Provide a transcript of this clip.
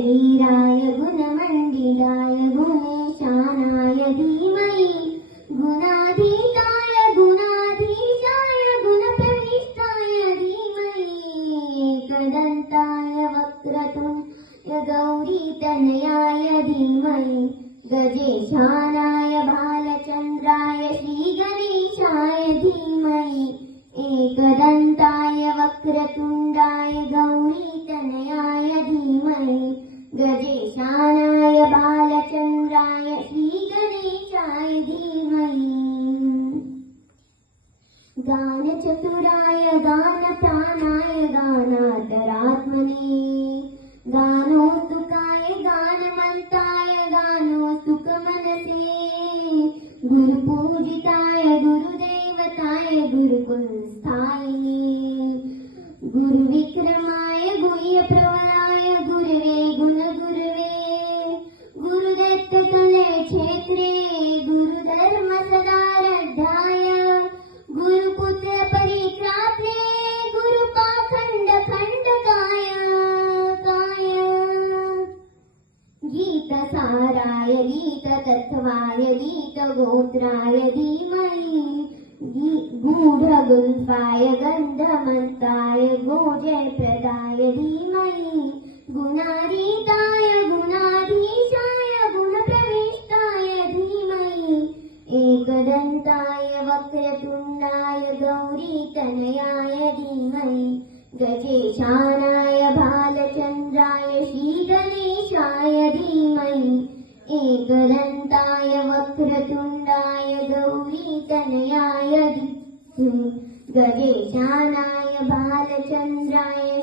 गजवीराय गुणमण्डिताय गुणेशानाय धीमहि गुणाधीताय गुणाधीशाय गुणप्रविष्टाय धीमहि एकदन्ताय वक्रतुण्डाय गौरीतनयाय धीमहि गजेशानाय भालचन्द्राय श्रीगणेशाय धीमहि एकदन्ताय वक्रतुण्डाय गौरीतनयाय धीमहि गजेशानाय भालचन्द्राय श्रीगणेशाय धीमहि गानचतुराय गानप्राणाय गानान्तरात्मने गानोत्सुकाय गानमन्ताय गानोत्सुकमनसे गुरुपूजिताय गुरुदेवताय गुरुकुलस्थायिने गुरुविक्रमाय गुह्यप्रवराय गुरवे गुणगुरवे गुरुदत्ततले क्षेत्रे गुरुधर्मसदाराध्याय गुरुपुत्र परिक्रात्रे गुरुपाखण्डखण्डकाय गीतसाराय गीततत्त्वाय गीतगोत्राय धीमहि गूढगुल्फाय गन्धमन्ताय गोजयप्रदाय धीमहि गुणातीताय गुणाधीशाय गुणप्रविष्टाय धीमहि एकदन्ताय वक्रतुण्डाय गौरीतनयाय धीमहि गजेशानाय भालचन्द्राय श्रीगणेशाय धीमहि एकदन्ताय वक्रतुण्डाय गौरीतनयाय धीमहि गजेशानाय भालचन्द्राय